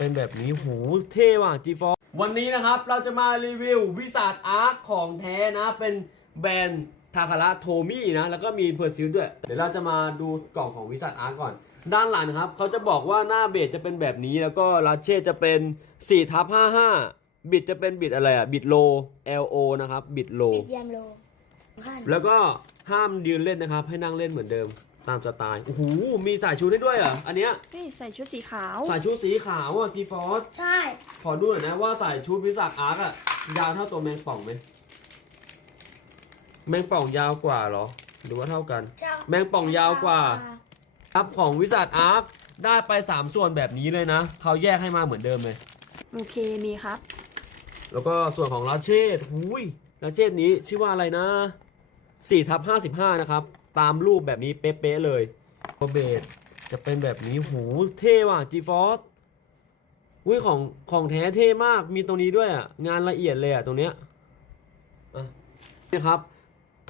เป็นแบบนี้หูเท่ว่ะ G f o r วันนี้นะครับเราจะมารีวิววิสาดอาร์คของแท้นะ เป็นแบรนด์ทาคาระโทมี่นะ แล้วก็มีเพอร์ซิลด้วย เดี๋ยวเราจะมาดูกล่องของวิสาดอาร์คก่อน ด้านหลังนะครับ เขาจะบอกว่าหน้าเบสจะเป็นแบบนี้แล้วก็ลัชเช่จะเป็น4ทับ55 บิดจะเป็นบิดอะไรอะ บิดโล LO นะครับ บิดโลปิดยามโลขั้นแล้วก็ห้ามยืนเล่นนะครับ ให้นั่งเล่นเหมือนเดิม ตามสไตล์โอ้โหมีสายชูได้ด้วยเหรอะอันเนี้ยเฮ้ยใส่ชุดสีขาว สายชูสีขาวอะ G Force ใช่ ขอดูหน่อยนะว่าสายชูพิศาจอาร์คอะยาวเท่าตัวแมงป่องไหมแมงป่องยาวกว่าเหรอหรือว่าเท่ากันเจ้าแมงป่องยาวกว่า ครับของวิสาจอาร์คได้ไป 3 ส่วนแบบนี้เลยนะ เขาแยกให้มาเหมือนเดิมเลย โอเคมีครับ แล้วก็ส่วนของลาเชตหุยลาเชตนี้ชื่อว่าอะไรนะ4ทับ55 นะครับ ตามรูปแบบนี้เป๊ะๆเลยโอเบสจะเป็นแบบนี้หูเท่ว่ะ G Force อุ้ยของของแท้เท่มากมีตรงนี้ด้วยอะ งานละเอียดเลยอะ ตรงเนี้ยอะนี่ครับ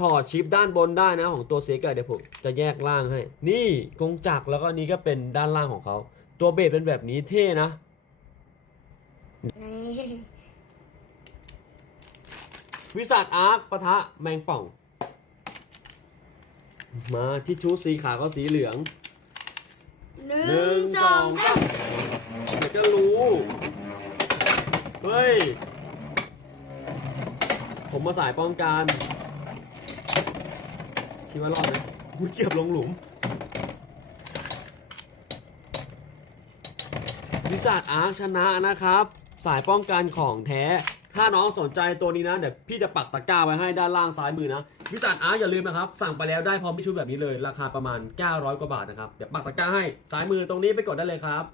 ถอดชิปด้านบนได้นะ ของตัวเซกะเดี๋ยวผมจะแยกล่างให้ นี่กงจักรแล้วก็นี้ก็เป็นด้านล่างของเขา ตัวเบสเป็นแบบนี้เท่นะนี่วิสาดอาร์คปะทะแมงป่อง มาที่ชูสีขาวก็สีเหลืองหนึ่หนึ่งงสสอองงสามเดี๋ยวก็รู้ เฮ้ย ผมมาสายป้องกันคิดว่ารอดไหมกูเกือบลงหลุมวิสาดอาร์คชนะนะครับ สายป้องกันของแท้ ถ้าน้องสนใจตัวนี้นะ เดี๋ยวพี่จะปักตะกร้าไว้ให้ด้านล่างซ้ายมือนะวิสาดอาร์อย่าลืมนะครับ สั่งไปแล้วได้พร้อมพิชุดแบบนี้เลย ราคาประมาณ 900 กว่าบาทนะครับ เดี๋ยวปักตะกร้าให้ซ้ายมือตรงนี้ไปกดได้เลยครับ